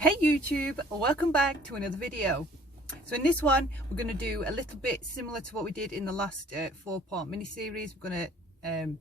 Hey YouTube, welcome back to another video. So in this one we're going to do a little bit similar to what we did in the last 4-part mini-series. We're going to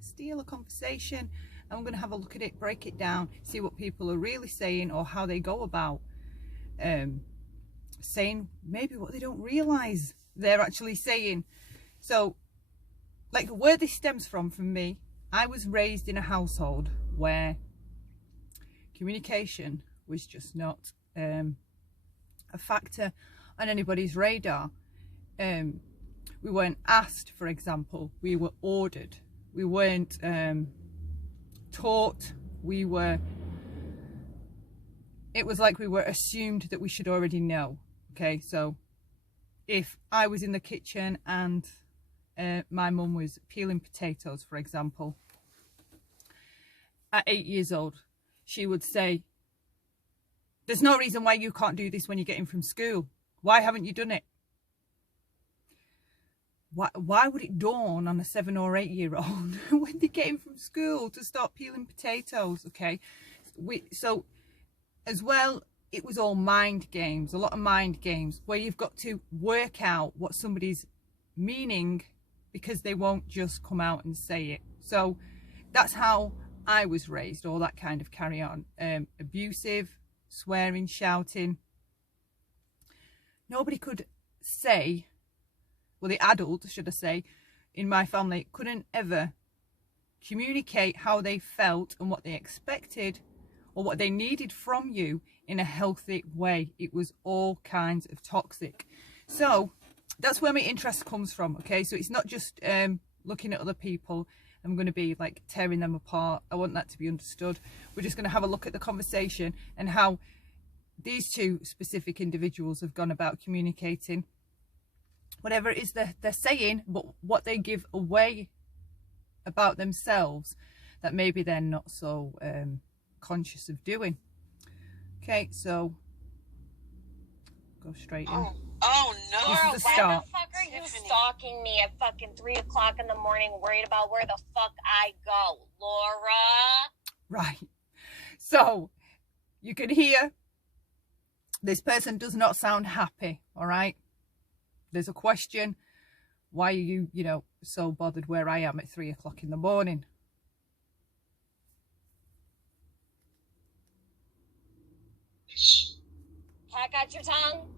steal a conversation and we're going to have a look at it, break it down, see what people are really saying or how they go about saying maybe what they don't realise they're actually saying. So like where this stems from me, I was raised in a household where communication was just not a factor on anybody's radar. We weren't asked, for example, we were ordered. We weren't taught. It was like we were assumed that we should already know. Okay, so if I was in the kitchen and my mum was peeling potatoes, for example, at 8 years old, she would say, "There's no reason why you can't do this when you're getting from school. Why haven't you done it?" Why would it dawn on a 7 or 8 year old when they're getting from school to start peeling potatoes? Okay, so as well, it was all mind games, a lot of mind games where you've got to work out what somebody's meaning because they won't just come out and say it. So that's how I was raised, all that kind of carry on. Abusive, swearing, shouting. Nobody could say, well, the adult, should I say, in my family couldn't ever communicate how they felt and what they expected or what they needed from you in a healthy way. It was all kinds of toxic. So that's where my interest comes from. Okay, so it's not just looking at other people. I'm going to be like tearing them apart. I want that to be understood. We're just going to have a look at the conversation and how these two specific individuals have gone about communicating whatever it is they're saying, but what they give away about themselves that maybe they're not so conscious of doing. Okay, so go straight in. Oh no! This is the start. Why the fuck are you stalking me at fucking 3 o'clock in the morning, worried about where the fuck I go, Laura? Right. So you can hear this person does not sound happy. All right. There's a question. Why are you, so bothered where I am at 3 o'clock in the morning? Cat got your tongue?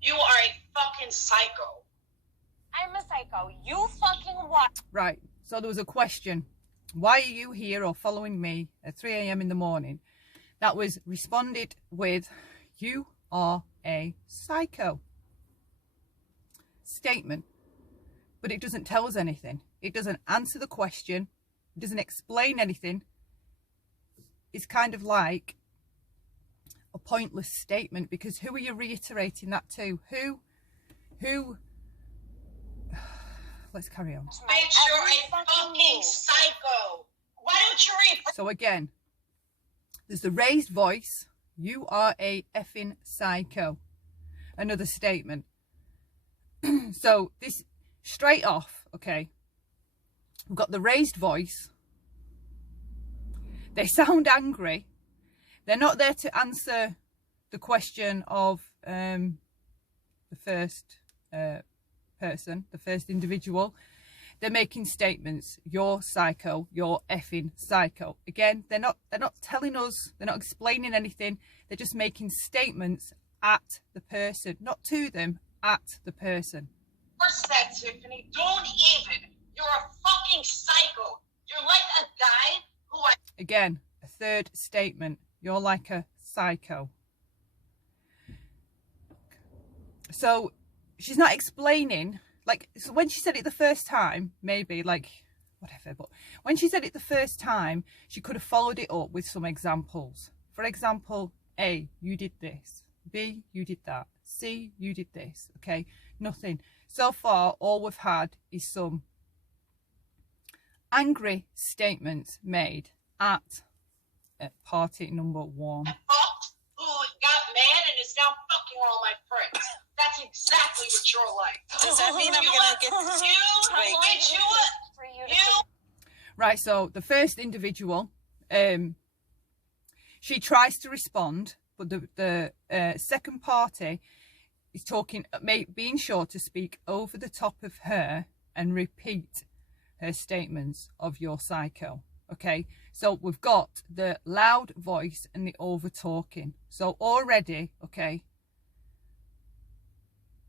You are a fucking psycho. I'm a psycho. You fucking what? Right. So there was a question. Why are you here or following me at 3 a.m. in the morning? That was responded with, you are a psycho. Statement. But it doesn't tell us anything. It doesn't answer the question. It doesn't explain anything. It's kind of like a pointless statement, because who are you reiterating that to? Who? Let's carry on. Bitch, you're a fucking psycho. Why don't you read? So again, there's the raised voice. You are a effing psycho. Another statement. So this straight off, okay. We've got the raised voice. They sound angry. They're not there to answer the question of the first person, the first individual. They're making statements. You're psycho. You're effing psycho. Again, they're not telling us. They're not explaining anything. They're just making statements at the person, not to them, at the person. First that, Tiffany. Don't even. You're a fucking psycho. You're like a guy who Again, a third statement. You're like a psycho. So she's not explaining, like, so when she said it the first time, maybe like whatever, but when she said it the first time, she could have followed it up with some examples. For example, A, you did this. B, you did that. C, you did this. Okay, nothing. So far, all we've had is some angry statements made at party number 1. fucked, who got mad and is now fucking all my friends. That's exactly what you're like. Does that mean I'm gonna get this? Right, so the first individual, She tries to respond, but the second party is talking, being sure to speak over the top of her and repeat her statements of your psycho. Okay, so we've got the loud voice and the over talking. So already, okay,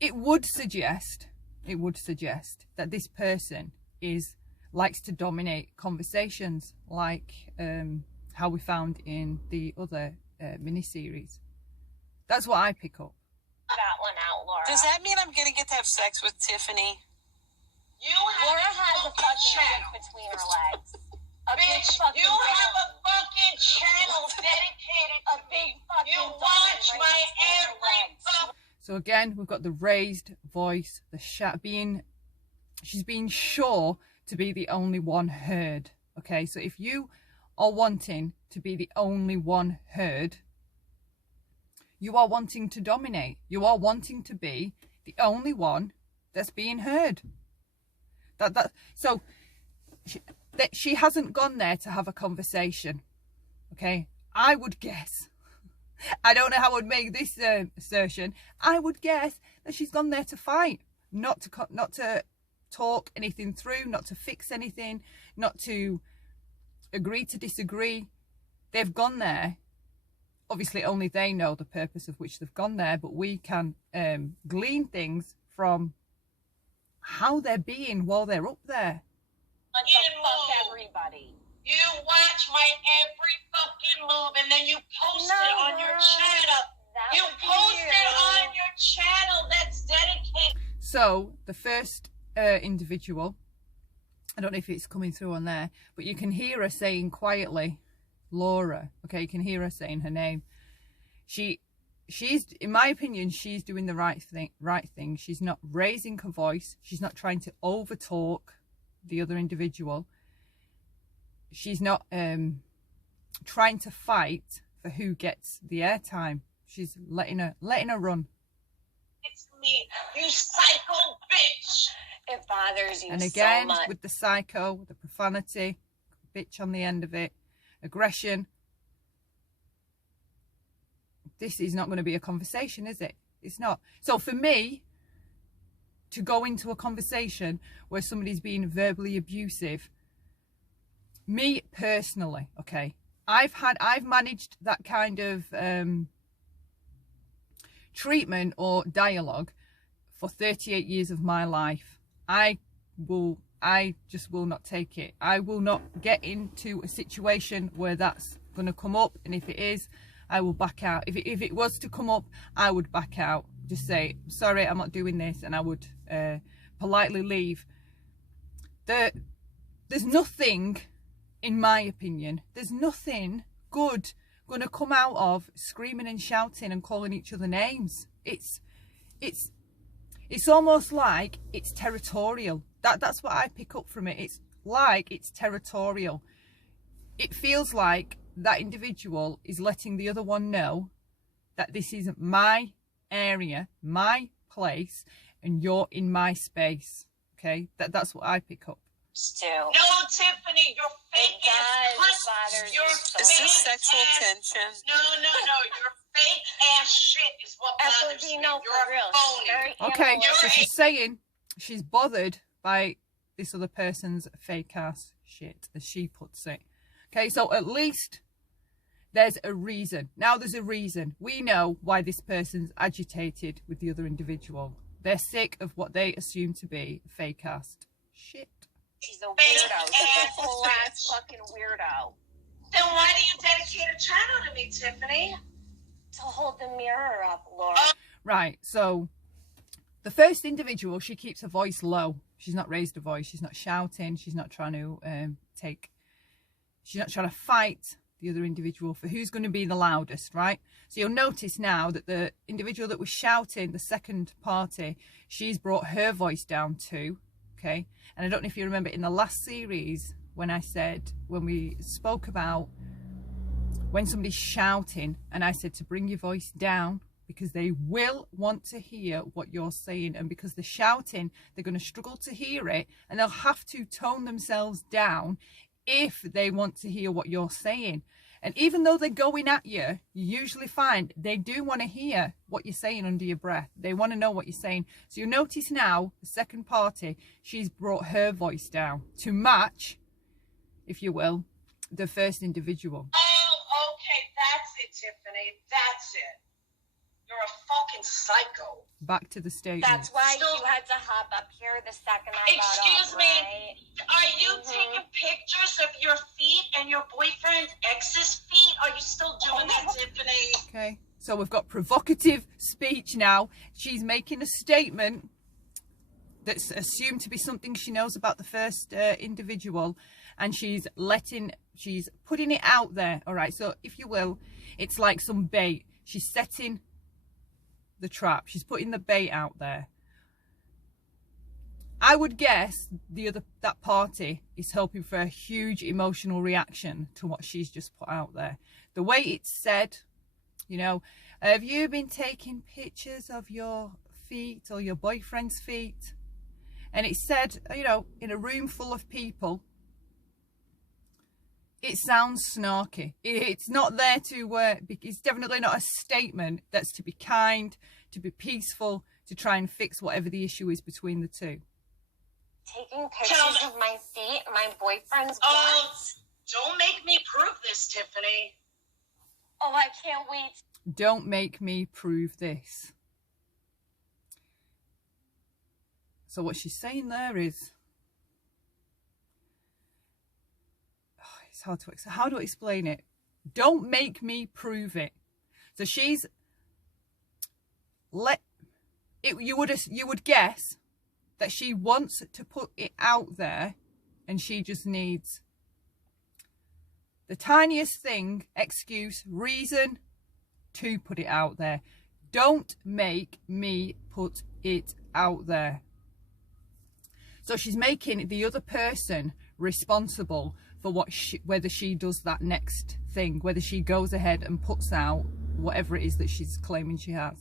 it would suggest that this person likes to dominate conversations, like how we found in the other miniseries. That's what I pick up. That one out, Laura. Does that mean I'm gonna get to have sex with Tiffany? You have Laura a has a fucking fucking channel. dick between her legs. A big Bitch, fucking you have a dong. fucking channel dedicated to A big me. fucking You dong watch right my between her every legs. fucking... So again, we've got the raised voice, the she's being sure to be the only one heard. Okay, so if you are wanting to be the only one heard, you are wanting to dominate. You are wanting to be the only one that's being heard. So she hasn't gone there to have a conversation. Okay, I would guess. I don't know how I would make this assertion. I would guess that she's gone there to fight, not to talk anything through, not to fix anything, not to agree to disagree. They've gone there. Obviously, only they know the purpose of which they've gone there, but we can glean things from how they're being while they're up there. What the fuck, everybody? You watch my every fucking move and then you post it on your channel. You post it on your channel that's dedicated. So the first individual, I don't know if it's coming through on there, but you can hear her saying quietly, Laura. Okay, you can hear her saying her name. She's, in my opinion, she's doing the right thing. She's not raising her voice. She's not trying to overtalk the other individual. She's not trying to fight for who gets the airtime. She's letting her run. It's me, you psycho bitch. It bothers you And again, so much. with the psycho, the profanity, bitch on the end of it, aggression. This is not going to be a conversation, is it? It's not. So for me, to go into a conversation where somebody's being verbally abusive, me personally, okay, I've managed that kind of treatment or dialogue for 38 years of my life. I just will not take it. I will not get into a situation where that's going to come up, and if it is, I will back out. If it was to come up, I would back out. Just say, sorry, I'm not doing this, and I would politely leave. There's nothing, in my opinion, there's nothing good going to come out of screaming and shouting and calling each other names. It's almost like it's territorial. That's what I pick up from it. It's like it's territorial. It feels like that individual is letting the other one know that this is my area, my place, and you're in my space. Okay, that's what I pick up. Still. No, Tiffany, you're fake ass cunt. Bothers You're you so Is this fake sexual ass- tension? No, your fake ass shit is what bothers me. FOD, no, You're for a real. phony. Very Okay, animalistic. so she's saying she's bothered by this other person's fake ass shit, as she puts it. Okay, so at least there's a reason. Now there's a reason. We know why this person's agitated with the other individual. They're sick of what they assume to be fake ass shit. She's a weirdo. She's ass a whole ass bitch. fucking weirdo. Then why do you dedicate a channel to me, Tiffany? To hold the mirror up, Laura. Right, so the first individual, she keeps her voice low. She's not raised her voice. She's not shouting. She's not trying to she's not trying to fight the other individual for who's going to be the loudest, right? So you'll notice now that the individual that was shouting, the second party, she's brought her voice down too, okay? And I don't know if you remember in the last series when we spoke about when somebody's shouting, and I said to bring your voice down because they will want to hear what you're saying, and because they're shouting, they're going to struggle to hear it, and they'll have to tone themselves down if they want to hear what you're saying. And even though they're going at you, you usually find they do want to hear what you're saying under your breath. They want to know what you're saying. So you notice now, the second party, she's brought her voice down to match, if you will, the first individual. Oh, okay, that's it, Tiffany. That's it. You're a fucking psycho. Back to the statement. That's why you had to hop up here the second I got Excuse up, me. right? Are you taking pictures of your feet and your boyfriend's ex's feet? Are you still doing that, Tiffany? Okay, so we've got provocative speech now. She's making a statement that's assumed to be something she knows about the first individual, and she's putting it out there. All right, so if you will, it's like some bait. She's setting the trap. She's putting the bait out there. I would guess that party is hoping for a huge emotional reaction to what she's just put out there. The way it's said, you know, have you been taking pictures of your feet or your boyfriend's feet? And it's said, you know, in a room full of people. It sounds snarky. It's not there to, it's definitely not a statement that's to be kind, to be peaceful, to try and fix whatever the issue is between the two. Taking pictures of my feet, my boyfriend's butt. Don't make me prove this, Tiffany. Oh, I can't wait. Don't make me prove this. So what she's saying there is, it's hard to explain. How do I explain it? Don't make me prove it. So she's you would guess that she wants to put it out there, and she just needs the tiniest thing, excuse, reason to put it out there. Don't make me put it out there. So she's making the other person responsible for whether she does that next thing, whether she goes ahead and puts out whatever it is that she's claiming she has.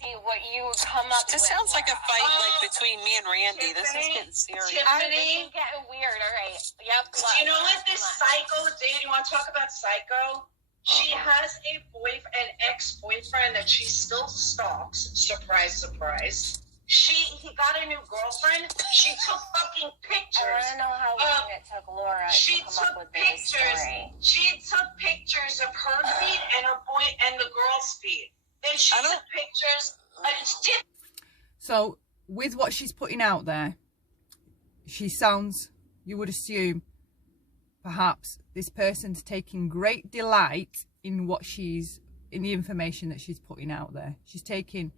See what you come up This with. sounds like a fight like between me and Randy. This is getting serious. This is getting weird. All right. Yep. Do you know what this psycho did? You want to talk about psycho? She has an ex-boyfriend that she still stalks. Surprise, surprise. He got a new girlfriend. She took fucking pictures. I want to know how long it took Laura to come up with this story. She took pictures of her feet and and the girl's feet. Then she took pictures. So with what she's putting out there, she sounds, you would assume, perhaps this person's taking great delight in in the information that she's putting out there. She's taking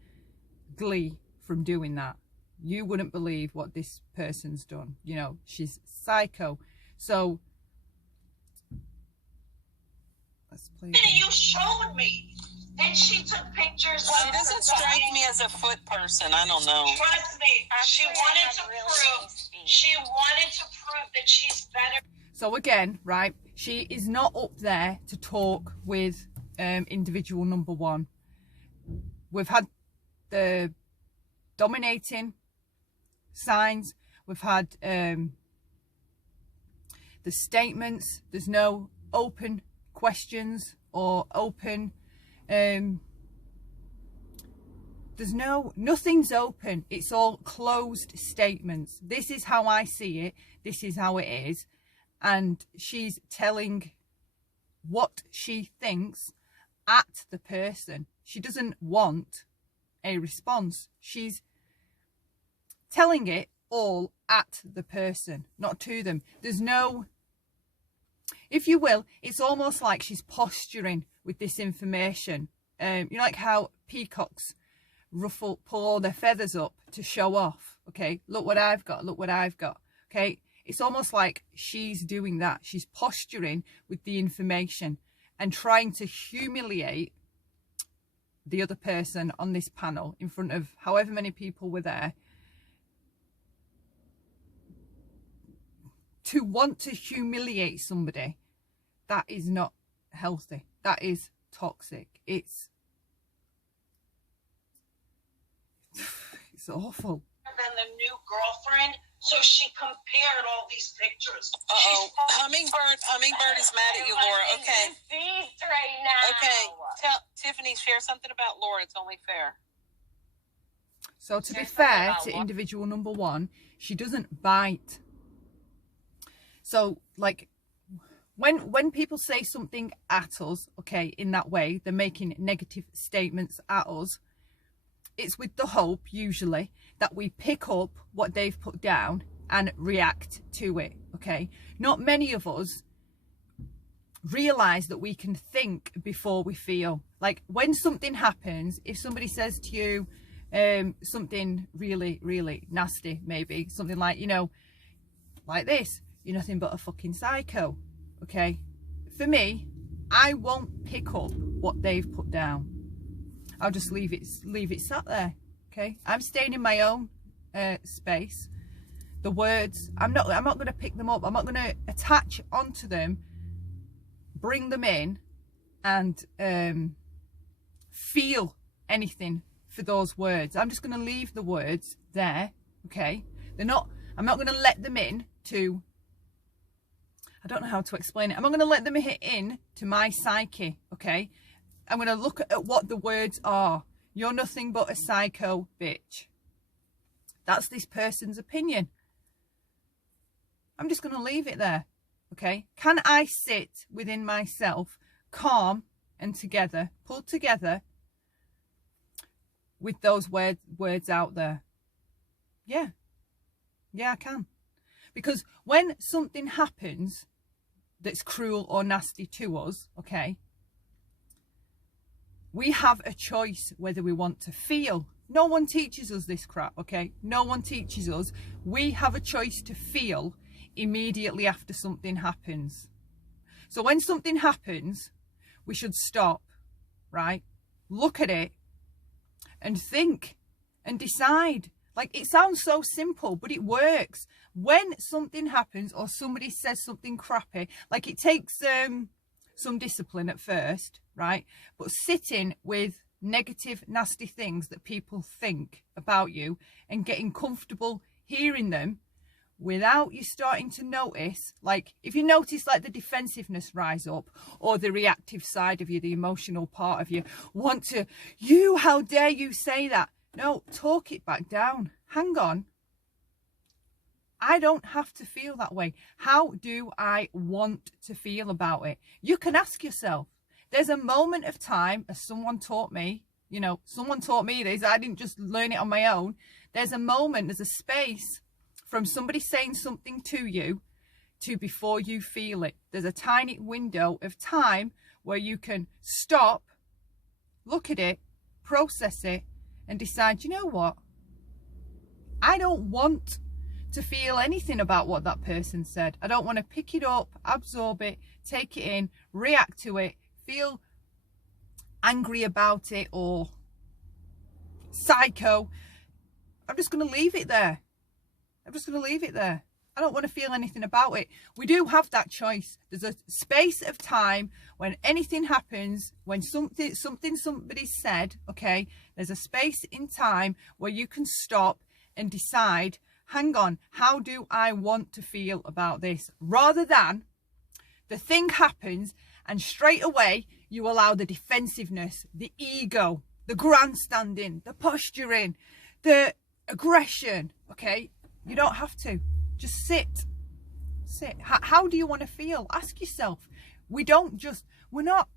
glee from doing that. You wouldn't believe what this person's done. You know, she's psycho. So let's play. You showed me. And she took pictures. Well, it doesn't strike me as a foot person. I don't know. Trust me. She wanted to prove that she's better. So again, right, she is not up there to talk with individual number one. We've had the dominating signs. We've had the statements. There's no open questions or open nothing's open. It's all closed statements. This is how I see it. This is how it is. And she's telling what she thinks at the person. She doesn't want a response. She's telling it all at the person, not to them. There's no, if you will, it's almost like she's posturing with this information. You know, like how peacocks pull all their feathers up to show off. Okay, look what I've got, look what I've got. Okay, it's almost like she's doing that. She's posturing with the information and trying to humiliate the other person on this panel in front of however many people were there. To want to humiliate somebody, that is not healthy. That is toxic. It's awful. Than the new girlfriend. So she compared all these pictures. Uh-oh. Hummingbird is mad at you, Laura. Okay. Deceased right now. Okay. Tell Tiffany, share something about Laura. It's only fair. So to be fair to individual number one, she doesn't bite. So like when people say something at us, okay, in that way, they're making negative statements at us. It's with the hope, usually, that we pick up what they've put down and react to it, okay? Not many of us realise that we can think before we feel. Like, when something happens, if somebody says to you something really, really nasty, maybe, something like, you know, like this, you're nothing but a fucking psycho, okay? For me, I won't pick up what they've put down. I'll just leave it sat there, okay? I'm staying in my own space. The words, I'm not going to pick them up. I'm not going to attach onto them, bring them in, and feel anything for those words. I'm just going to leave the words there, okay? I'm not going to let them in to, I don't know how to explain it. I'm not going to let them hit in to my psyche, okay? I'm going to look at what the words are. You're nothing but a psycho bitch. That's this person's opinion. I'm just going to leave it there, okay? Can I sit within myself, calm and together, pulled together with those words out there? Yeah. Yeah, I can. Because when something happens that's cruel or nasty to us, okay, we have a choice whether we want to feel. No one teaches us this crap, okay? No one teaches us. We have a choice to feel immediately after something happens. So when something happens, we should stop, right? Look at it and think and decide. Like, it sounds so simple, but it works. When something happens or somebody says something crappy, like, it takes some discipline at first, right? But sitting with negative, nasty things that people think about you and getting comfortable hearing them without you starting to notice, like, if you notice like the defensiveness rise up, or the reactive side of you, the emotional part of you, want to, how dare you say that? No, talk it back down. Hang on. I don't have to feel that way. How do I want to feel about it? You can ask yourself. There's a moment of time, as someone taught me, you know, someone taught me this. I didn't just learn it on my own. There's a moment, there's a space from somebody saying something to you to before you feel it. There's a tiny window of time where you can stop, look at it, process it, and decide, you know what? I don't want to feel anything about what that person said. I don't want to pick it up, absorb it, take it in, react to it, feel angry about it or psycho. I'm just going to leave it there. I'm just going to leave it there. I don't want to feel anything about it. We do have that choice. There's a space of time when anything happens, when somebody said, okay, there's a space in time where you can stop and decide, hang on, how do I want to feel about this? Rather than the thing happens and straight away you allow the defensiveness, the ego, the grandstanding, the posturing, the aggression, okay? You don't have to. Just sit. How do you want to feel? Ask yourself. We're not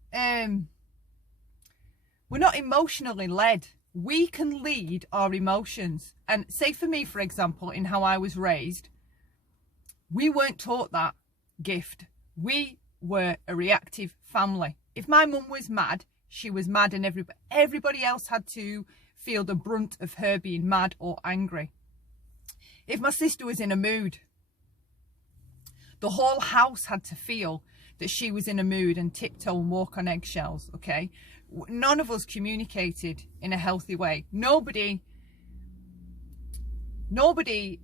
emotionally led. We can lead our emotions. And say for me, for example, in how I was raised, we weren't taught that gift. We were a reactive family. If my mum was mad, she was mad, and everybody else had to feel the brunt of her being mad or angry. If my sister was in a mood, the whole house had to feel that she was in a mood and tiptoe and walk on eggshells, okay? None of us communicated in a healthy way. Nobody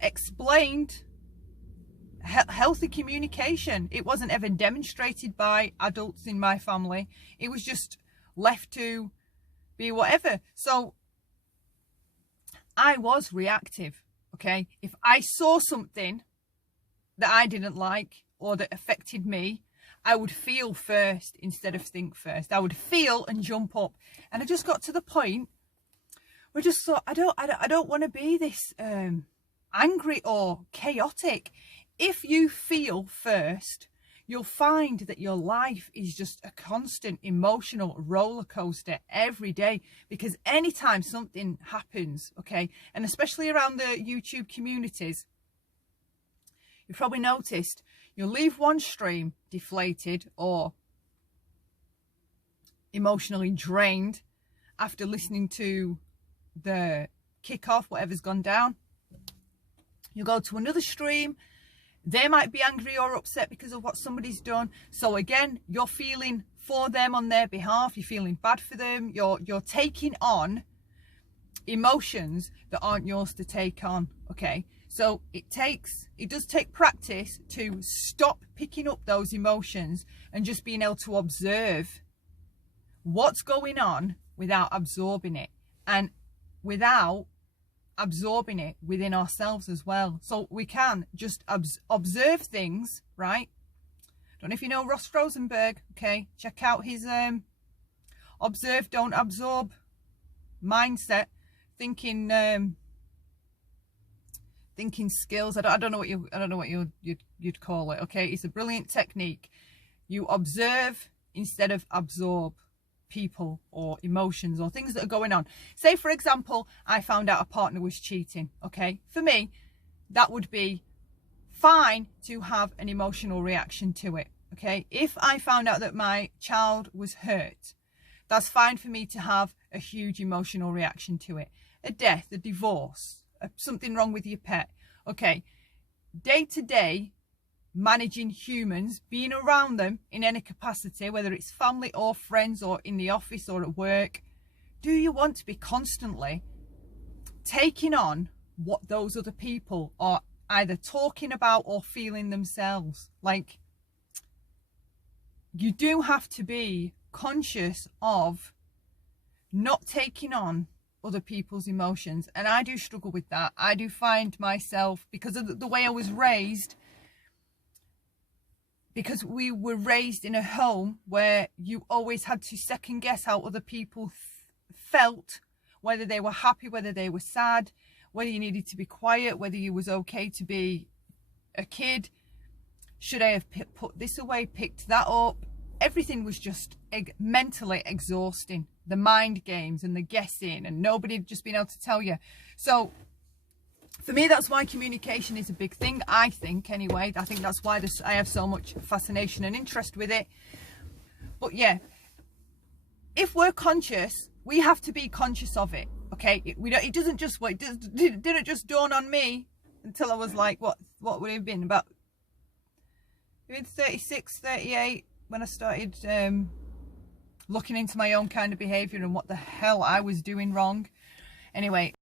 explained healthy communication. It wasn't ever demonstrated by adults in my family. It was just left to be whatever. So I was reactive. okay? If I saw something that I didn't like or that affected me, I would feel first instead of think first. I would feel and jump up. And I just got to the point where I just thought, I don't want to be this angry or chaotic. If you feel first, you'll find that your life is just a constant emotional roller coaster every day, because anytime something happens, okay, and especially around the YouTube communities, you've probably noticed you'll leave one stream deflated or emotionally drained after listening to the kickoff, whatever's gone down. You go to another stream, they might be angry or upset because of what somebody's done. So again, you're feeling for them on their behalf. You're feeling bad for them. You're taking on emotions that aren't yours to take on. Okay. So it does take practice to stop picking up those emotions and just being able to observe what's going on without absorbing it, and without absorbing it within ourselves as well. So we can just observe things, right? Don't know if you know Ross Rosenberg, okay? Check out his observe, don't absorb mindset, thinking skills. I don't know what you'd call it, okay? It's a brilliant technique. You observe instead of absorb people or emotions or things that are going on. Say, for example, I found out a partner was cheating, okay? For me, that would be fine to have an emotional reaction to it, okay? If I found out that my child was hurt, that's fine for me to have a huge emotional reaction to it. A death, a divorce, something wrong with your pet, okay? Day to day, managing humans, being around them in any capacity, whether it's family or friends or in the office or at work, do you want to be constantly taking on what those other people are either talking about or feeling themselves? Like, you do have to be conscious of not taking on other people's emotions. And I do struggle with that. I do find myself, because of the way I was raised, because we were raised in a home where you always had to second guess how other people felt, whether they were happy, whether they were sad, whether you needed to be quiet, whether you was okay to be a kid. Should I have put this away, picked that up? Everything was just mentally exhausting. The mind games and the guessing, and nobody had just been able to tell you. So for me, that's why communication is a big thing, I think, anyway. I think that's why I have so much fascination and interest with it. But yeah, if we're conscious, we have to be conscious of it, okay? It didn't just dawn on me until I was like, what would it have been? About 36, 38, when I started looking into my own kind of behaviour and what the hell I was doing wrong. Anyway,